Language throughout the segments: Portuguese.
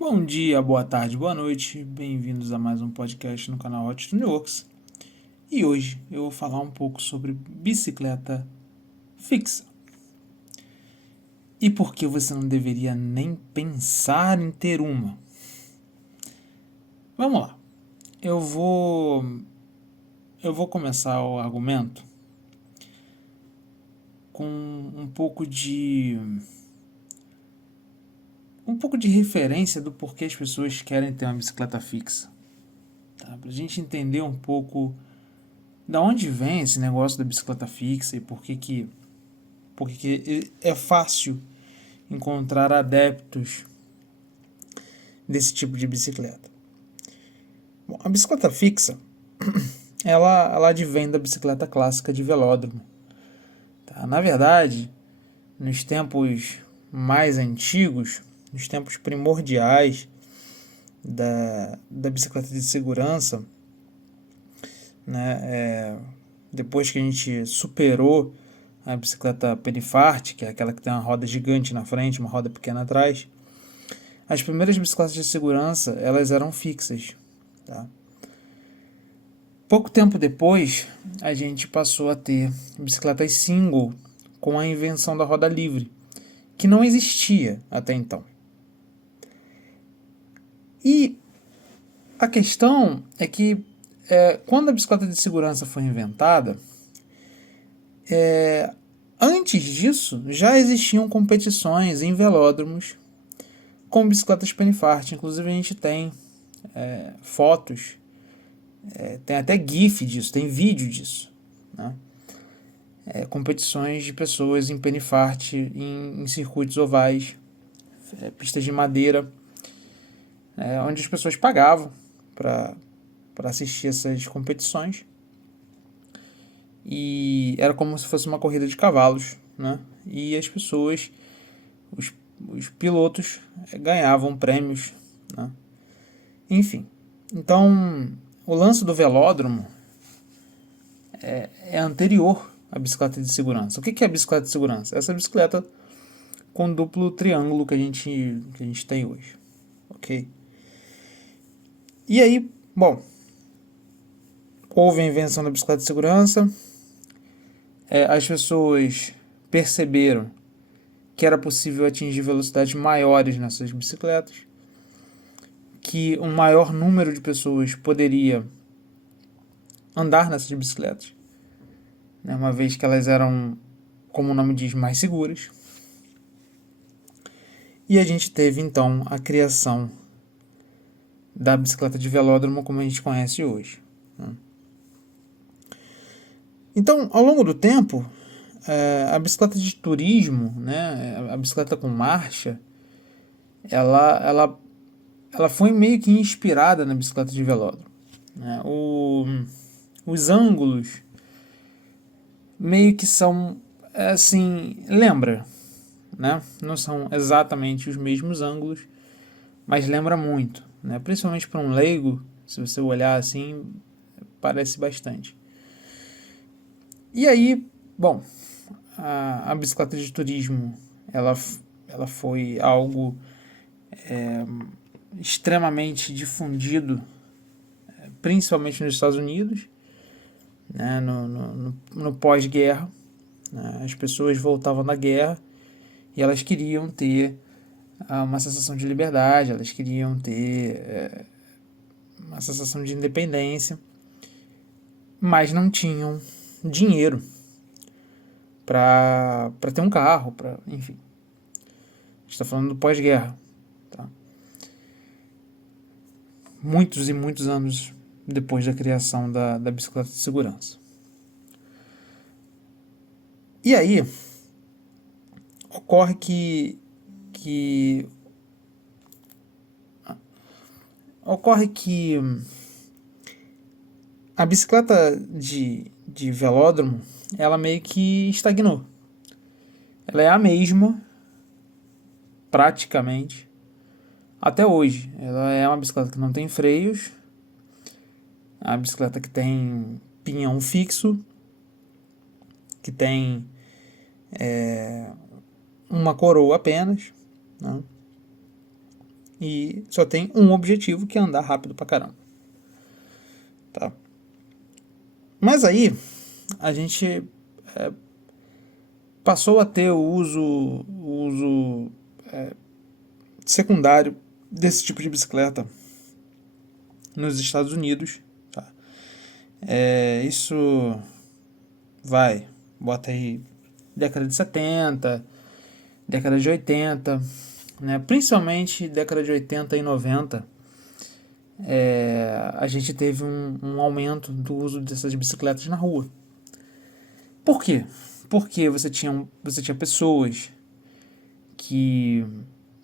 Bom dia, boa tarde, boa noite, bem-vindos a mais um podcast no canal Hot Tuneworks. E hoje eu vou falar um pouco sobre bicicleta fixa. E por que você não deveria nem pensar em ter uma. Vamos lá, eu vou, eu vou começar o argumento com um pouco de referência do porquê as pessoas querem ter uma bicicleta fixa. Tá? Para a gente entender um pouco da onde vem esse negócio da bicicleta fixa e porque é fácil encontrar adeptos desse tipo de bicicleta. Bom, a bicicleta fixa, ela advém da bicicleta clássica de velódromo. Tá? Na verdade, nos tempos mais antigos, nos tempos primordiais da bicicleta de segurança, né, depois que a gente superou a bicicleta Penifart, que é aquela que tem uma roda gigante na frente, uma roda pequena atrás, as primeiras bicicletas de segurança elas eram fixas. Tá? Pouco tempo depois, a gente passou a ter bicicletas single com a invenção da roda livre, que não existia até então. E a questão é que quando a bicicleta de segurança foi inventada, antes disso já existiam competições em velódromos com bicicletas Penifart. Inclusive a gente tem fotos, tem até GIF disso, tem vídeo disso. Né? Competições de pessoas em Penifart em circuitos ovais, pistas de madeira, onde as pessoas pagavam para assistir essas competições. E era como se fosse uma corrida de cavalos, né? E as pessoas, os pilotos, ganhavam prêmios, né? Enfim, então o lance do velódromo é anterior à bicicleta de segurança. O que é a bicicleta de segurança? Essa bicicleta com duplo triângulo que a gente tem hoje, ok? E aí, bom, houve a invenção da bicicleta de segurança, as pessoas perceberam que era possível atingir velocidades maiores nessas bicicletas, que um maior número de pessoas poderia andar nessas bicicletas, né, uma vez que elas eram, como o nome diz, mais seguras. E a gente teve então a criação da bicicleta de velódromo como a gente conhece hoje. Né? Então, ao longo do tempo, a bicicleta de turismo, né, a bicicleta com marcha, ela, ela foi meio que inspirada na bicicleta de velódromo. Né? Os ângulos meio que são, assim, lembra, né? Não são exatamente os mesmos ângulos, mas lembra muito, né? Principalmente para um leigo, se você olhar assim, parece bastante. E aí, bom, a bicicleta de turismo, ela foi algo extremamente difundido, principalmente nos Estados Unidos, né? No pós-guerra, né? As pessoas voltavam da guerra e elas queriam ter uma sensação de liberdade, elas queriam ter uma sensação de independência, mas não tinham dinheiro para ter um carro, enfim. A gente está falando do pós-guerra. Tá? Muitos e muitos anos depois da criação da bicicleta de segurança. E aí, ocorre que ocorre que a bicicleta de velódromo, ela meio que estagnou. Ela é a mesma, praticamente, até hoje. Ela é uma bicicleta que não tem freios, é uma bicicleta que tem pinhão fixo, que tem uma coroa apenas, né? e só tem um objetivo, que é andar rápido pra caramba. Tá? Mas aí a gente passou a ter o uso secundário desse tipo de bicicleta nos Estados Unidos. Tá? Isso bota aí década de 70, década de 80, né? Principalmente década de 80 e 90, a gente teve um aumento do uso dessas bicicletas na rua. Por quê? Porque você tinha pessoas que,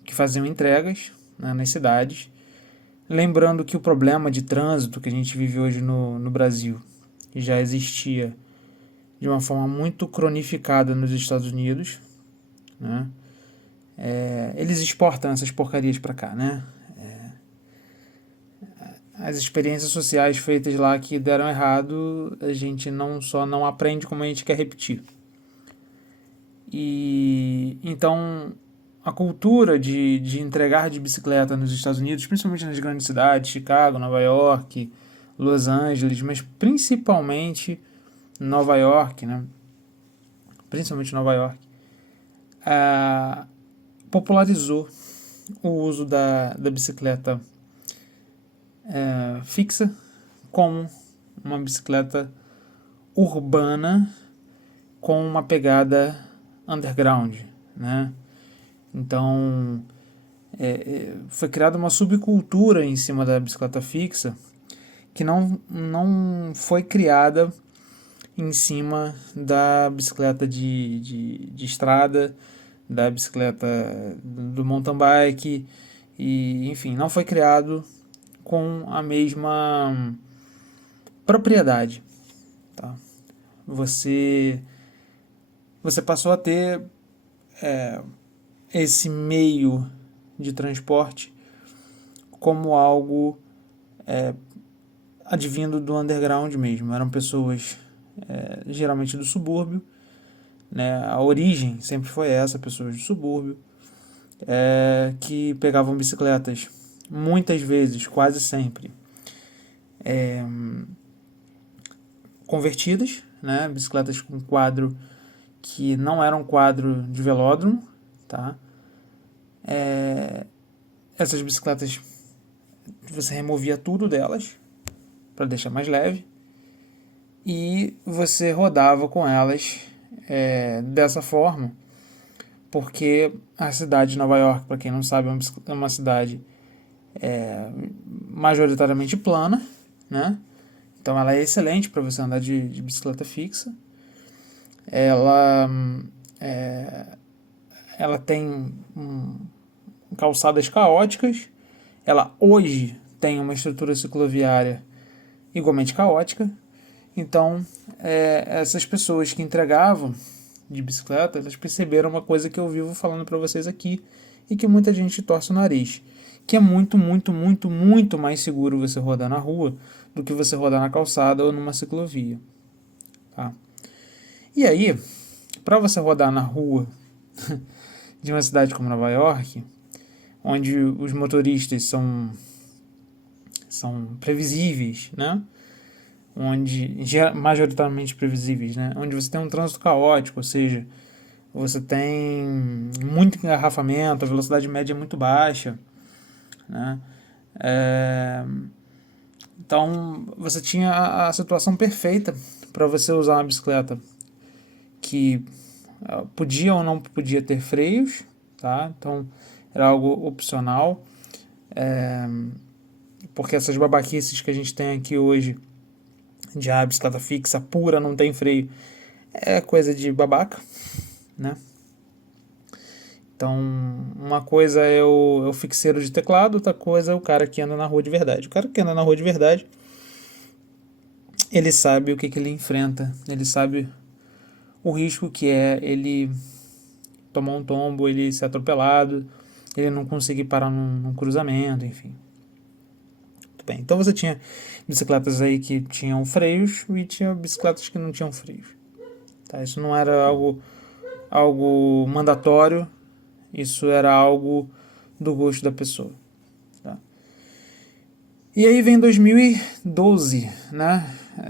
que faziam entregas, né, nas cidades. Lembrando que o problema de trânsito que a gente vive hoje no Brasil já existia de uma forma muito cronificada nos Estados Unidos, né? Eles exportam essas porcarias para cá, né? As experiências sociais feitas lá que deram errado, a gente não só não aprende, como a gente quer repetir. E então a cultura de entregar de bicicleta nos Estados Unidos, principalmente nas grandes cidades, Chicago, Nova York, Los Angeles, mas principalmente Nova York, né? Principalmente Nova York, popularizou o uso da bicicleta fixa como uma bicicleta urbana com uma pegada underground, né? Então, foi criada uma subcultura em cima da bicicleta fixa que não foi criada em cima da bicicleta de estrada, da bicicleta do mountain bike, e enfim, não foi criado com a mesma propriedade. Tá? Você passou a ter esse meio de transporte como algo advindo do underground mesmo. Eram pessoas geralmente do subúrbio, né? A origem sempre foi essa, pessoas do subúrbio, que pegavam bicicletas, muitas vezes, quase sempre, convertidas, né? Bicicletas com quadro que não era um quadro de velódromo, tá? Essas bicicletas, você removia tudo delas para deixar mais leve e você rodava com elas dessa forma, porque a cidade de Nova York, para quem não sabe, é uma cidade majoritariamente plana, né? Então ela é excelente para você andar de bicicleta fixa. Ela tem calçadas caóticas. Ela hoje tem uma estrutura cicloviária igualmente caótica. Então, essas pessoas que entregavam de bicicleta, elas perceberam uma coisa que eu vivo falando para vocês aqui e que muita gente torce o nariz, que é muito, muito, muito, muito mais seguro você rodar na rua do que você rodar na calçada ou numa ciclovia. Tá? E aí, para você rodar na rua de uma cidade como Nova York, onde os motoristas são previsíveis, né? Onde majoritariamente previsíveis, né? Onde você tem um trânsito caótico, ou seja, você tem muito engarrafamento, a velocidade média é muito baixa, né? Então você tinha a situação perfeita para você usar uma bicicleta que podia ou não podia ter freios, tá? Então era algo opcional, porque essas babaquices que a gente tem aqui hoje de bicicleta fixa pura, não tem freio, é coisa de babaca, né? Então, uma coisa é o fixeiro de teclado, outra coisa é o cara que anda na rua de verdade. O cara que anda na rua de verdade, ele sabe o que ele enfrenta, ele sabe o risco que é ele tomar um tombo, ele ser atropelado, ele não conseguir parar num cruzamento, enfim. Muito bem. Então você tinha bicicletas aí que tinham freios e tinha bicicletas que não tinham freios. Tá? Isso não era algo mandatório, isso era algo do gosto da pessoa. E aí vem 2012, né?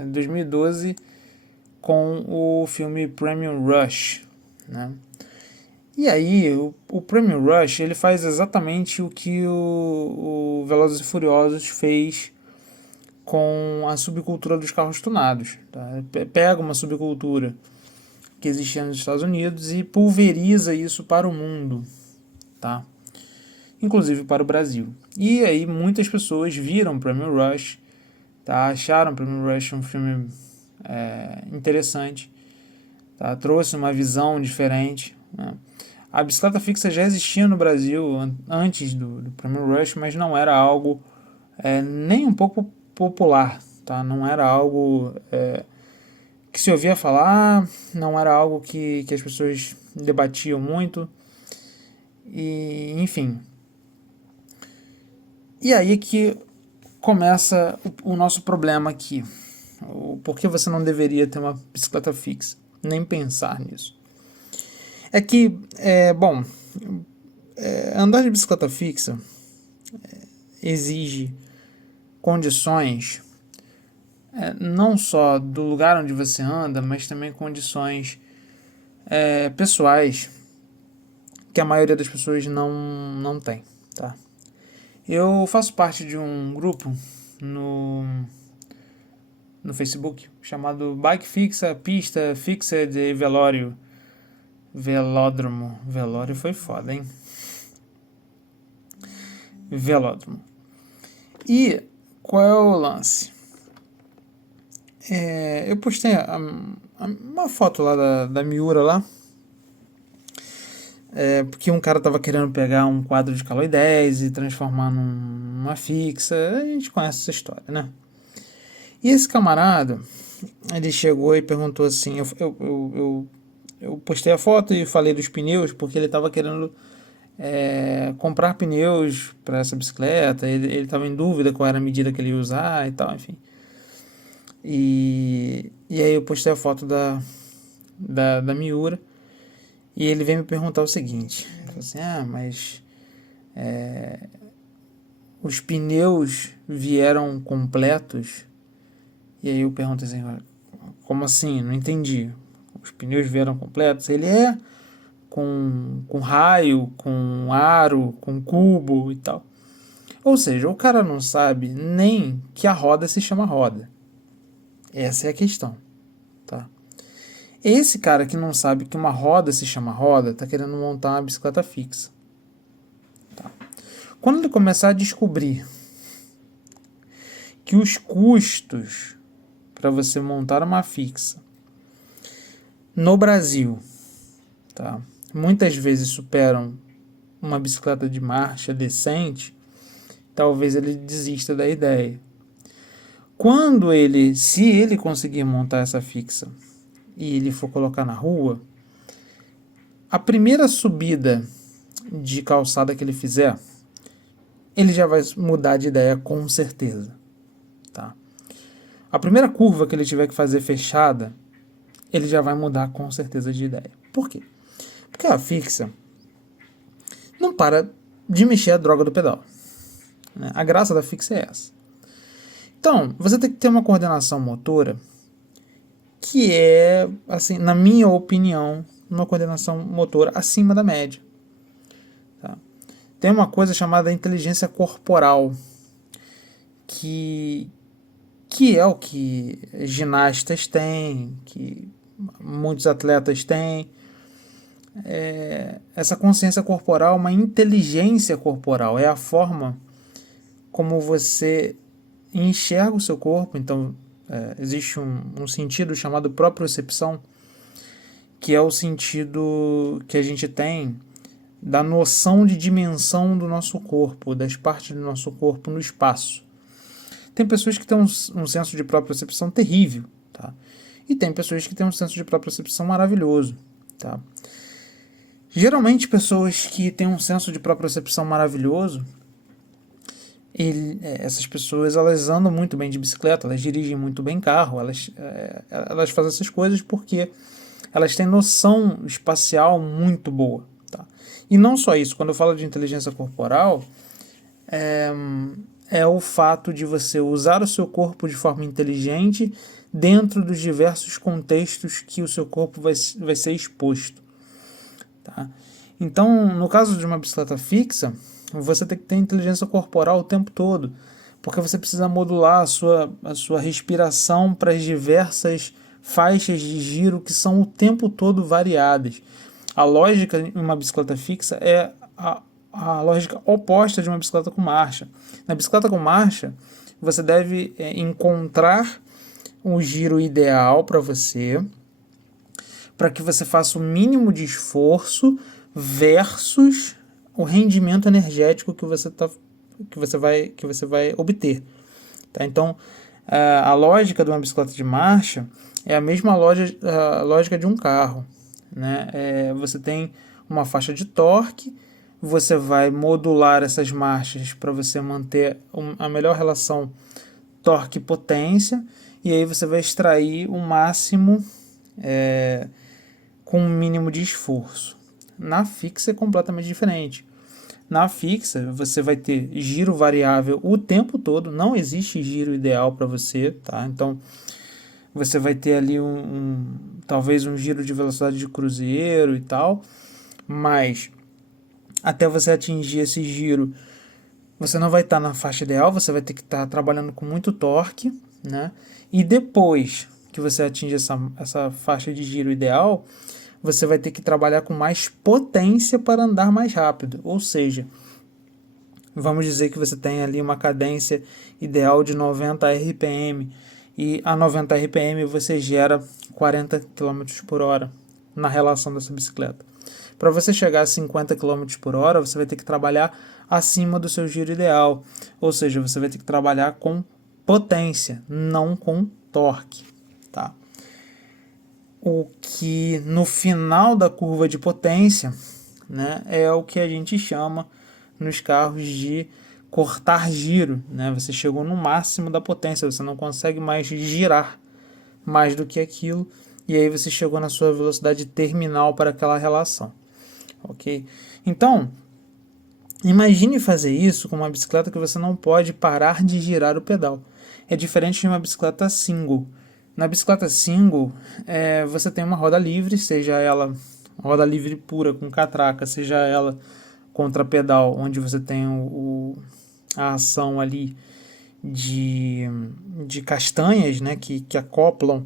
2012 com o filme Premium Rush, né? E aí, o Premium Rush, ele faz exatamente o que o Velozes e Furiosos fez com a subcultura dos carros tunados. Tá? Pega uma subcultura que existia nos Estados Unidos e pulveriza isso para o mundo, tá? Inclusive para o Brasil. E aí muitas pessoas viram Premium Rush, tá? Acharam Premium Rush um filme interessante, tá? Trouxe uma visão diferente, né? A bicicleta fixa já existia no Brasil antes do Premium Rush, mas não era algo nem um pouco popular, tá? Não era algo que se ouvia falar, não era algo que as pessoas debatiam muito, e enfim. E aí que começa o nosso problema aqui. Por que você não deveria ter uma bicicleta fixa? Nem pensar nisso. É que, bom, andar de bicicleta fixa exige condições não só do lugar onde você anda, mas também condições pessoais que a maioria das pessoas não tem, tá? Eu faço parte de um grupo no Facebook chamado Bike Fixa, Pista Fixa de Velório. Velódromo. Velório foi foda, hein? Velódromo. E qual é o lance? Eu postei uma foto lá da Miura lá, porque um cara tava querendo pegar um quadro de Caloi 10 e transformar numa fixa. A gente conhece essa história, né? E esse camarada, ele chegou e perguntou assim, eu postei a foto e falei dos pneus, porque ele tava querendo comprar pneus para essa bicicleta, ele estava em dúvida qual era a medida que ele ia usar e tal, enfim. E aí eu postei a foto da Miura e ele veio me perguntar o seguinte, ele falou assim, mas os pneus vieram completos? E aí eu pergunto assim, como assim? Não entendi. Os pneus vieram completos? Ele com raio, com aro, com cubo e tal. Ou seja, o cara não sabe nem que a roda se chama roda. Essa é a questão, tá? Esse cara que não sabe que uma roda se chama roda, tá querendo montar uma bicicleta fixa. Tá? Quando ele começar a descobrir que os custos para você montar uma fixa no Brasil, tá, muitas vezes superam uma bicicleta de marcha decente, talvez ele desista da ideia. Se ele conseguir montar essa fixa e ele for colocar na rua, a primeira subida de calçada que ele fizer, ele já vai mudar de ideia com certeza, tá? A primeira curva que ele tiver que fazer fechada, ele já vai mudar com certeza de ideia. Por quê? Porque a fixa não para de mexer a droga do pedal, né? A graça da fixa é essa. Então, você tem que ter uma coordenação motora que é, assim, na minha opinião, uma coordenação motora acima da média. Tá? Tem uma coisa chamada inteligência corporal, que é o que ginastas têm, que muitos atletas têm. Essa consciência corporal, uma inteligência corporal, é a forma como você enxerga o seu corpo. Então, existe um sentido chamado propriocepção, que é o sentido que a gente tem da noção de dimensão do nosso corpo, das partes do nosso corpo no espaço. Tem pessoas que têm um senso de propriocepção terrível, tá? E tem pessoas que têm um senso de propriocepção maravilhoso, tá? Geralmente, pessoas que têm um senso de propriocepção maravilhoso, essas pessoas, elas andam muito bem de bicicleta, elas dirigem muito bem carro, elas fazem essas coisas porque elas têm noção espacial muito boa, tá? E não só isso, quando eu falo de inteligência corporal, é o fato de você usar o seu corpo de forma inteligente dentro dos diversos contextos que o seu corpo vai ser exposto. Tá? Então, no caso de uma bicicleta fixa, você tem que ter inteligência corporal o tempo todo, porque você precisa modular a sua respiração para as diversas faixas de giro que são o tempo todo variadas. A lógica em uma bicicleta fixa é a lógica oposta de uma bicicleta com marcha. Na bicicleta com marcha, você deve encontrar um giro ideal para você, para que você faça o mínimo de esforço versus o rendimento energético que você vai obter. Tá? Então, a lógica de uma bicicleta de marcha é a mesma lógica de um carro. Né? Você tem uma faixa de torque, você vai modular essas marchas para você manter a melhor relação torque-potência, e aí você vai extrair o máximo com um mínimo de esforço. Na fixa é completamente diferente. Na fixa, você vai ter giro variável o tempo todo, não existe giro ideal para você, tá? Então, você vai ter ali talvez um giro de velocidade de cruzeiro e tal, mas até você atingir esse giro, você não vai estar na faixa ideal, você vai ter que estar trabalhando com muito torque, né? E depois que você atinge essa faixa de giro ideal, você vai ter que trabalhar com mais potência para andar mais rápido. Ou seja, vamos dizer que você tem ali uma cadência ideal de 90 RPM, e a 90 RPM você gera 40 km por hora na relação dessa bicicleta. Para você chegar a 50 km por hora, você vai ter que trabalhar acima do seu giro ideal. Ou seja, você vai ter que trabalhar com potência, não com torque. Tá? O que no final da curva de potência, né, é o que a gente chama nos carros de cortar giro. Né? Você chegou no máximo da potência, você não consegue mais girar mais do que aquilo, e aí você chegou na sua velocidade terminal para aquela relação. Ok? Então, imagine fazer isso com uma bicicleta que você não pode parar de girar o pedal. É diferente de uma bicicleta single. Na bicicleta single, você tem uma roda livre, seja ela roda livre pura com catraca, seja ela contrapedal, onde você tem a ação ali de castanhas, né, que acoplam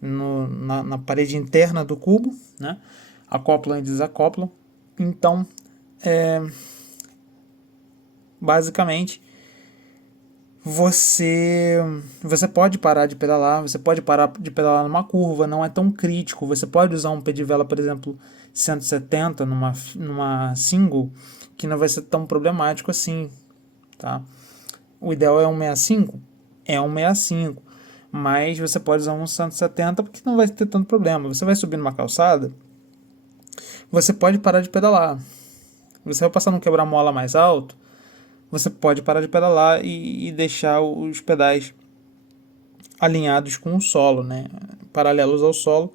na parede interna do cubo, né, acoplam e desacoplam. Então, basicamente, você pode parar de pedalar, você pode parar de pedalar numa curva, não é tão crítico. Você pode usar um pé de vela, por exemplo, 170 numa single, que não vai ser tão problemático assim, tá? O ideal é um 65? É um 65, mas você pode usar um 170 porque não vai ter tanto problema. Você vai subir numa calçada, você pode parar de pedalar. Você vai passar num quebra-mola mais alto, você pode parar de pedalar e deixar os pedais alinhados com o solo, né? Paralelos ao solo,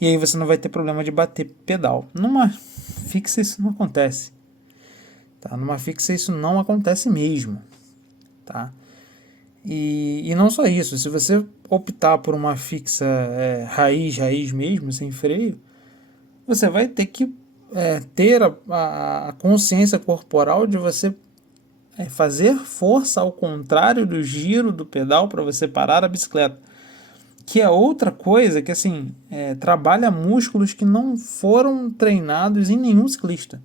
e aí você não vai ter problema de bater pedal. Numa fixa isso não acontece. Tá? Numa fixa isso não acontece mesmo. Tá? E não só isso, se você optar por uma fixa raiz mesmo, sem freio, você vai ter que ter a consciência corporal de você fazer força ao contrário do giro do pedal para você parar a bicicleta, que é outra coisa que assim trabalha músculos que não foram treinados em nenhum ciclista,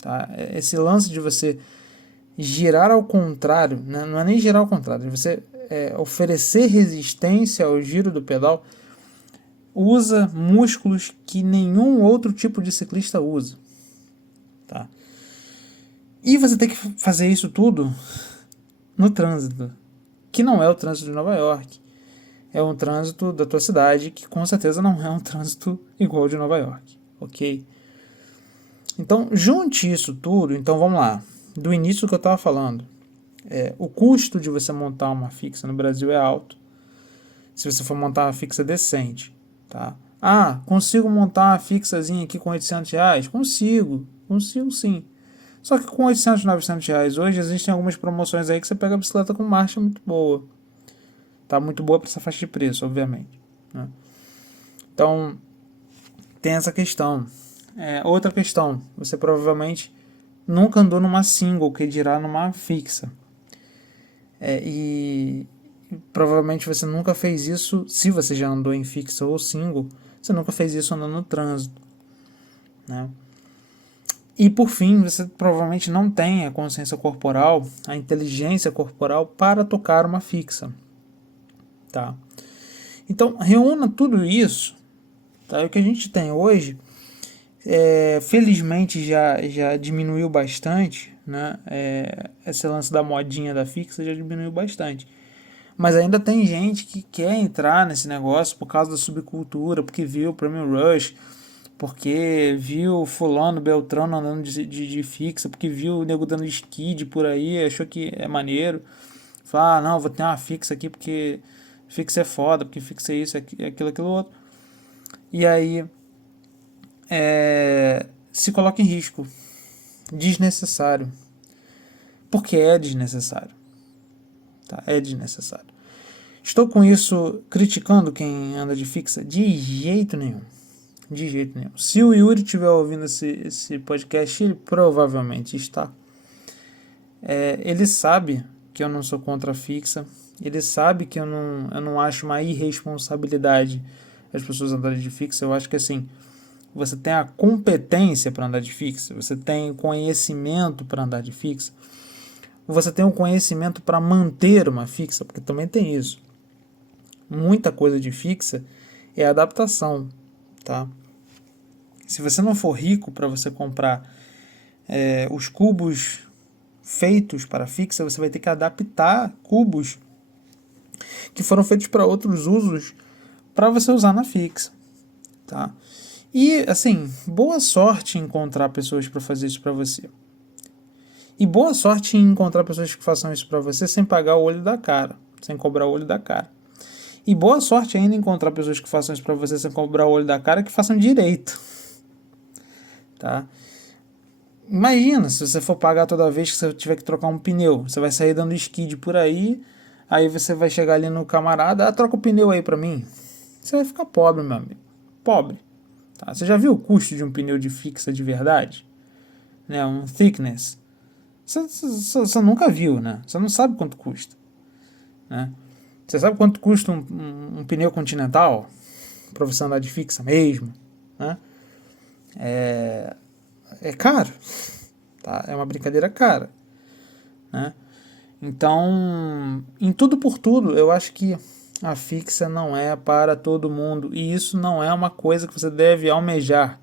tá? Esse lance de você girar ao contrário, né? Não é nem girar ao contrário, você oferecer resistência ao giro do pedal, usa músculos que nenhum outro tipo de ciclista usa, tá? E você tem que fazer isso tudo no trânsito, que não é o trânsito de Nova York. É um trânsito da tua cidade, que com certeza não é um trânsito igual ao de Nova York, ok? Então, junte isso tudo, então vamos lá. Do início que eu estava falando, o custo de você montar uma fixa no Brasil é alto, se você for montar uma fixa decente, tá? Ah, consigo montar uma fixazinha aqui com R$800? Consigo sim. Só que com 800, 900 reais hoje, existem algumas promoções aí que você pega a bicicleta com marcha muito boa. Tá muito boa para essa faixa de preço, obviamente, né? Então, tem essa questão. Outra questão, você provavelmente nunca andou numa single, que dirá numa fixa. E provavelmente você nunca fez isso, se você já andou em fixa ou single, você nunca fez isso andando no trânsito, né? E por fim, você provavelmente não tem a consciência corporal, a inteligência corporal para tocar uma fixa, tá? Então, reúna tudo isso, tá? E o que a gente tem hoje, felizmente já diminuiu bastante, né? Esse lance da modinha da fixa já diminuiu bastante. Mas ainda tem gente que quer entrar nesse negócio por causa da subcultura, porque viu o Premium Rush, porque viu fulano, Beltrano andando de fixa, porque viu o nego dando skid por aí, achou que é maneiro. Fala, não, vou ter uma fixa aqui porque fixa é foda, porque fixa é isso, aquilo outro. E aí se coloca em risco. Desnecessário. Porque é desnecessário. Tá? É desnecessário. Estou com isso criticando quem anda de fixa? De jeito nenhum. De jeito nenhum. Se o Yuri estiver ouvindo esse podcast, ele provavelmente está. Ele sabe que eu não sou contra a fixa. Ele sabe que eu não acho uma irresponsabilidade as pessoas andarem de fixa. Eu acho que assim, você tem a competência para andar de fixa, você tem conhecimento para andar de fixa, você tem o conhecimento para manter uma fixa, porque também tem isso. Muita coisa de fixa é adaptação, tá? Se você não for rico para você comprar os cubos feitos para fixa, você vai ter que adaptar cubos que foram feitos para outros usos para você usar na fixa, tá? E assim, boa sorte em encontrar pessoas para fazer isso para você. E boa sorte em encontrar pessoas que façam isso para você sem pagar o olho da cara, sem cobrar o olho da cara. E boa sorte ainda em encontrar pessoas que façam isso para você sem cobrar o olho da cara, que façam direito, tá? Imagina, se você for pagar toda vez que você tiver que trocar um pneu, você vai sair dando skid por aí, aí você vai chegar ali no camarada, troca o pneu aí pra mim. Você vai ficar pobre, meu amigo. Pobre. Tá? Você já viu o custo de um pneu de fixa de verdade? Né? Um thickness. Você nunca viu, né? Você não sabe quanto custa. Né? Você sabe quanto custa um pneu continental? Pra você andar de fixa mesmo. Né? É caro, tá? É uma brincadeira cara, né? Então, em tudo por tudo, eu acho que a fixa não é para todo mundo e isso não é uma coisa que você deve almejar.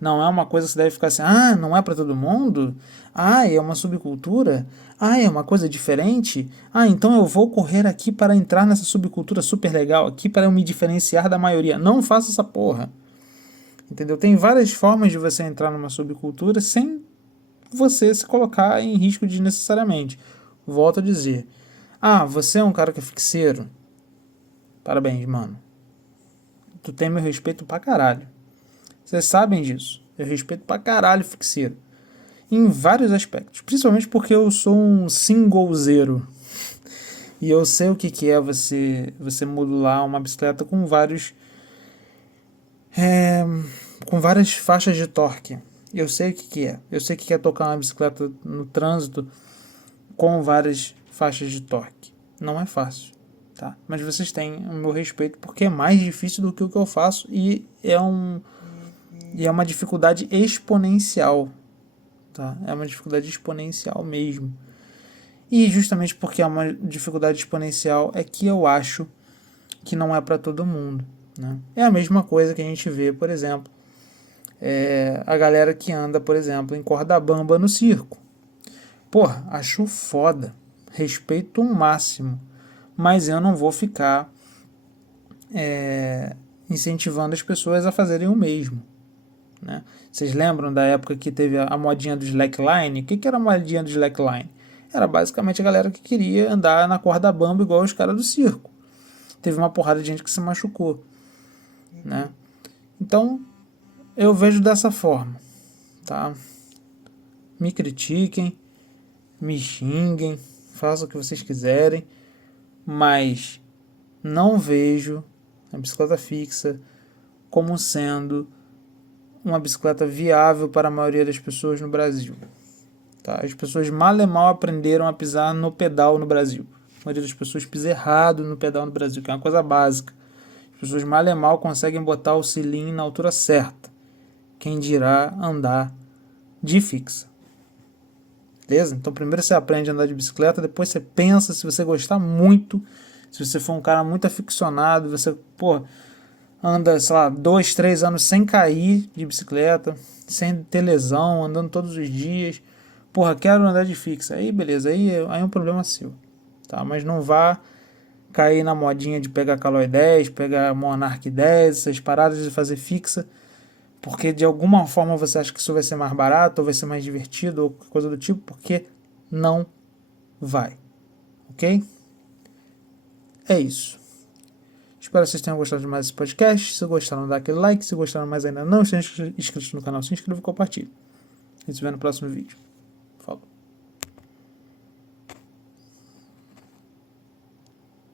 Não é uma coisa que você deve ficar assim, não é para todo mundo? É uma subcultura? É uma coisa diferente? Então eu vou correr aqui para entrar nessa subcultura super legal aqui para eu me diferenciar da maioria. Não faça essa porra. Entendeu? Tem várias formas de você entrar numa subcultura sem você se colocar em risco desnecessariamente. Volto a dizer. Você é um cara que é fixeiro? Parabéns, mano. Tu tem meu respeito pra caralho. Vocês sabem disso. Eu respeito pra caralho fixeiro. Em vários aspectos. Principalmente porque eu sou um singlezeiro. E eu sei o que é você modular uma bicicleta com com várias faixas de torque. Eu sei o que é. Eu sei o que é tocar uma bicicleta no trânsito com várias faixas de torque. Não é fácil, tá? Mas vocês têm o meu respeito porque é mais difícil do que o que eu faço e é uma dificuldade exponencial, tá? É uma dificuldade exponencial mesmo. E justamente porque é uma dificuldade exponencial é que eu acho que não é para todo mundo, né? É a mesma coisa que a gente vê, por exemplo, a galera que anda, por exemplo, em corda bamba no circo. Porra, acho foda. Respeito o máximo. Mas eu não vou ficar incentivando as pessoas a fazerem o mesmo. Né? Vocês lembram da época que teve a modinha do slackline? O que era a modinha do slackline? Era basicamente a galera que queria andar na corda bamba igual os caras do circo. Teve uma porrada de gente que se machucou. Né? Então, eu vejo dessa forma. Tá? me critiquem, me xinguem, façam o que vocês quiserem, mas não vejo a bicicleta fixa como sendo uma bicicleta viável para a maioria das pessoas no Brasil. Tá? As pessoas mal e mal aprenderam a pisar no pedal no Brasil. A maioria das pessoas pisa errado no pedal no Brasil, que é uma coisa básica. As pessoas mal e mal conseguem botar o cilindro na altura certa. Quem dirá andar de fixa. Beleza? Então primeiro você aprende a andar de bicicleta, depois você pensa, se você gostar muito, se você for um cara muito aficionado, você, anda, sei lá, 2, 3 anos sem cair de bicicleta, sem ter lesão, andando todos os dias, quero andar de fixa. Aí beleza, aí é um problema seu, tá? Mas não vá cair na modinha de pegar Caloi 10, pegar Monarch 10, essas paradas de fazer fixa, porque de alguma forma você acha que isso vai ser mais barato, ou vai ser mais divertido, ou coisa do tipo, porque não vai, ok? É isso. Espero que vocês tenham gostado de mais esse podcast. Se gostaram, dá aquele like. Se gostaram mais ainda, não esteja inscrito no canal, se inscreva e compartilhe. A gente se vê no próximo vídeo.